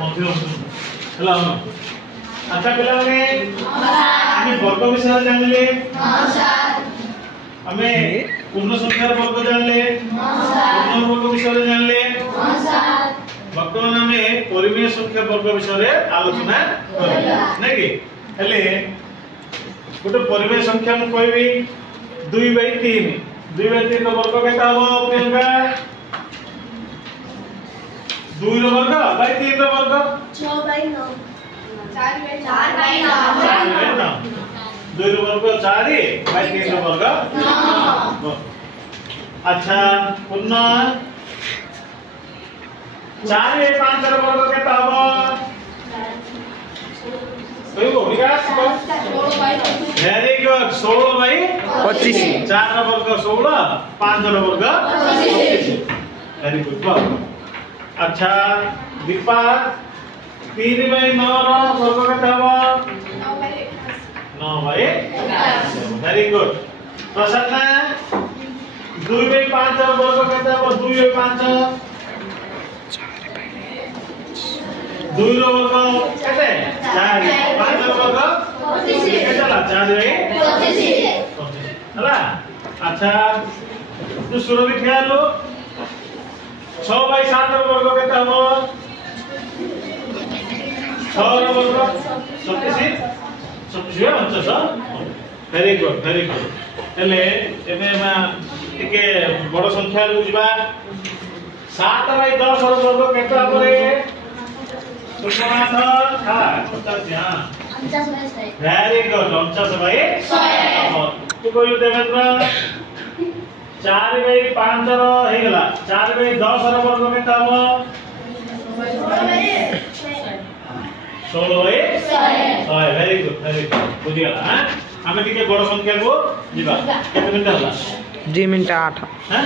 मध्य हेला अच्छा पिला माने आमे वर्ग विषय जानले आमे पूर्ण संख्यार वर्ग जानले पूर्ण वर्ग विषय जानले वर्तमान आमे परिमेय संख्या वर्ग विषय आलोचना करबा नै कि हेले गोटे परिमेय संख्या मु कहबी 2/3 2/3 रो वर्ग केता हो प्रियंका 2 रो वर्ग बाय 3 रो वर्ग 6/9 4/9 2 रो वर्ग 4 बाय 3 रो वर्ग 9 अच्छा पुनः 4/5 रो वर्ग केता हो कहबो विकास वेरी गुड 16/25 4 रो वर्ग 16 5 रो वर्ग 25 वेरी गुड अच्छा दीपा 3/9 रो वर्ग केता हो 9/21 वेरी गुड प्रसन्ना 2/5 रो वर्ग केता हो 2/5 2 रो वर्ग केते 4 5 रो वर्ग 25 केतला 4/25 हला अच्छा तू सुरभि खेलो 6/7 रो वर्ग केता हो 6 रो वर्ग 27 वेरी गुड हेले एमे टिके बड़ संख्या बुझबा 7/10 रो वर्ग केता परे सुषमानाथ हां 50 हां 49 वेरी गुड 49/100 तू कहलु देवेंद्र 4/5 रो हे गेला 4/10 रो वर्ग केता हो 16/100 वेरी गुड बुझि गेला हां हमें टिके बड़ संख्या को जीवा केते मिनट होला 2 मिनट 8 हां